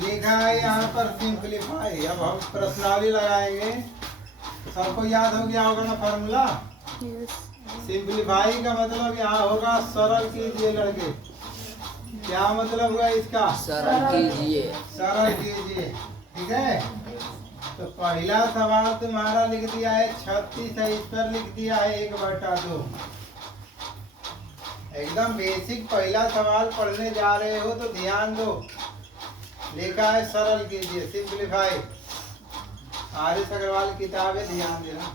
लिखा है यहाँ पर सिंपलीफाई। अब हम प्रश्नावली लगाएंगे। सबको याद हो गया होगा ना फार्मूला। सिंपलीफाई का मतलब यहाँ होगा सरल कीजिए लड़के। क्या मतलब हुआ इसका? सरल कीजिए। सरल कीजिए, ठीक है। तो पहला सवाल तुम्हारा लिख दिया है 36 है, इस पर लिख दिया है 1/2। एकदम बेसिक पहला सवाल पढ़ने जा रहे हो तो ध्यान दो। लिखा है सरल कीजिए, सिंपलीफाई। आरिस अग्रवाल किताब है, ध्यान देना।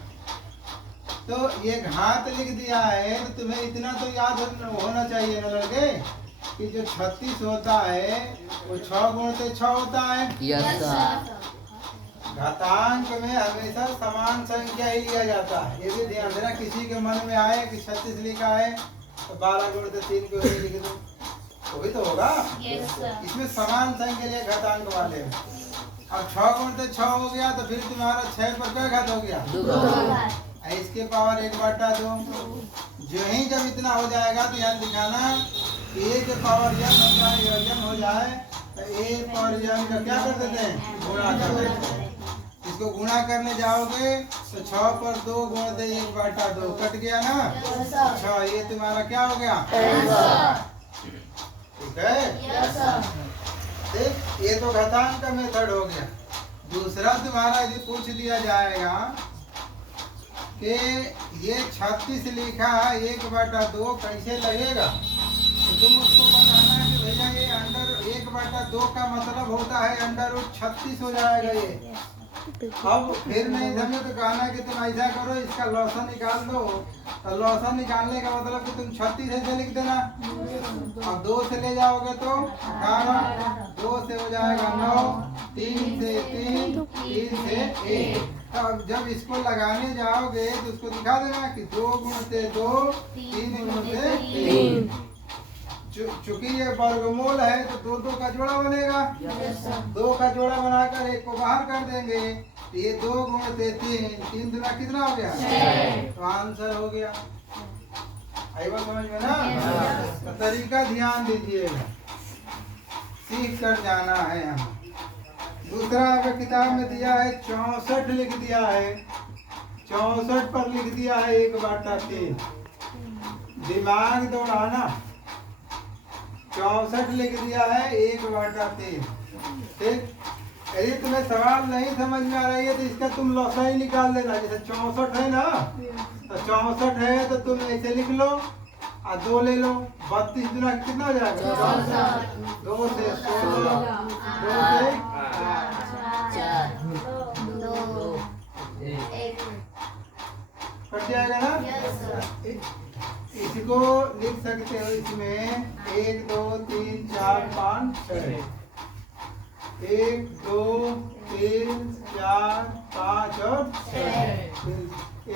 तो ये घात लिख दिया है तो तुम्हें इतना तो याद होना चाहिए ना लड़के कि जो 36 होता है वो 6 गुणित 6 होता है। Yes sir. घातांक में हमेशा समान संख्या ही लिया जाता है। ये भी ध्यान देना, किसी के मन में आए कि 36 लिखा है तो 12 गुणित 3 को ही लिख दो, वही तो होगा। इसमें समान संख्या लिए घातांक वाले। अब 6 गुणित 6 हो गया तो फिर तुम्हारा 6 पर क्या घात हो गया? इसके पावर 1/2। जो ही जब इतना हो जाएगा तो यहाँ दिखाना कि a के पावर n हो जाए, n हो जाए तो a पावर n का क्या कर देते हैं? गुणा कर देते हैं। इसको गुणा करने जाओगे तो 6 पर 2 गुणित 1/2 कट गया ना। 6 ये तुम्हारा क्या हो गया? ठीक है। देख, ये तो घातांक का मेथड हो गया। दूसरा तुम्हारा यदि पूछ दिया जाएगा कि ये 36 लिखा है 1/2 कैसे लगेगा, तो तुम उसको बताना कि भैया ये अंडर 1/2 का मतलब होता है √36 हो जाएगा ये। अब फिर नहीं समझे तो कहना कि तुम ऐसा करो, इसका लॉसन निकाल दो। तो लॉसन निकालने का मतलब कि तुम 36 ऐसे लिख देना। अब 2 से ले जाओगे तो 18, 2 से हो जाएगा 9, 3 से 3, 3 से 1। तो अब जब इसको लगाने जाओगे तो उसको दिखा देना कि 2 गुणित 2, 3 गुणित 3। चूंकि ये वर्गमूल है तो 2 का जोड़ा बनेगा। 2 का जोड़ा बनाकर 1 को बाहर कर देंगे तो ये 2 गुणित 3, 3 दूना कितना हो गया? 6। तो आंसर हो गया। आई बात समझ में ना? तो तरीका ध्यान दीजिएगा, सीख कर जाना है हमें। दूसरा अगर किताब में दिया है 64 लिख दिया है, 64 पर लिख दिया है 1/3। दिमाग दौड़ाना। 64 लिख दिया है 1/3। ठीक, यदि तुम्हें सवाल नहीं समझ में आ रही है तो इसका तुम लॉसा ही निकाल देना। जैसे 64 है ना, तो 64 है तो तुम ऐसे लिख लो और 2 ले लो। 32 दूना कितना हो जाएगा? 2 से 16, 2 से 4, कट जाएगा ना। इसको लिख सकते हो इसमें 1 2 3 4 5 6। 1 2 3 4 5 और 6,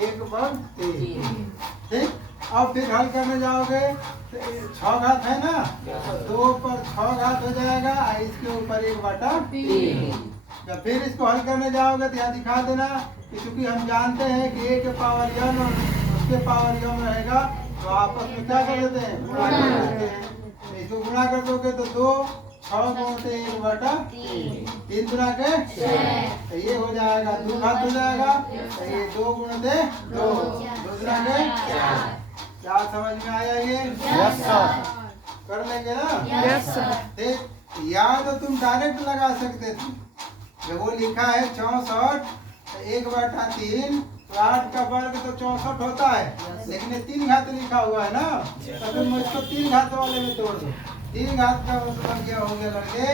1 पर 3। ठीक, अब फिर हल करने जाओगे तो 6 घात है ना, 2 पर 6 घात हो जाएगा, इसके ऊपर 1/3। जब फिर इसको हल करने जाओगे तो यहाँ दिखा देना कि चूंकि हम जानते हैं कि a के पावर n और उसके पावर m रहेगा तो आपस में क्या कर देते हैं? गुणा कर देते हैं। इसको गुणा कर दोगे तो 2, 6 गुणित 1/3, 3 गुणा के 6, तो ये हो जाएगा 2 घात हो जाएगा। तो ये 2 गुणित 2, 2 गुणा के 4। क्या समझ में आया ये? Yes sir. कर लेंगे ना? Yes sir. ठीक, या तो तुम डायरेक्ट लगा सकते थे। जब वो लिखा है 64 1/3 तो 8 का वर्ग तो 64 होता है, लेकिन ये 3 घात लिखा हुआ है ना, तो तुम इसको 3 घात वाले में तोड़ दो। 3 घात का मतलब क्या हो गया लड़के?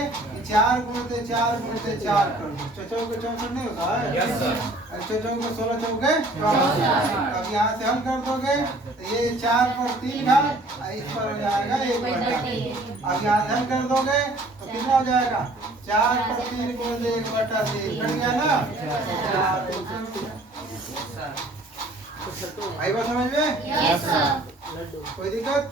4 गुणित 4 गुणित 4 कर दो। 6 चौके 64 नहीं होता है? Yes sir. 6 चौके 16 चौके 64। अब यहाँ से हल कर दोगे तो ये 4 पर 3 घात, इस पर हो जाएगा 1/3। अब यहाँ से हल कर दोगे तो कितना हो जाएगा? 4 पर 3 गुणित 1/3 कट गया ना। आई बात समझ में? Yes sir. कोई दिक्कत?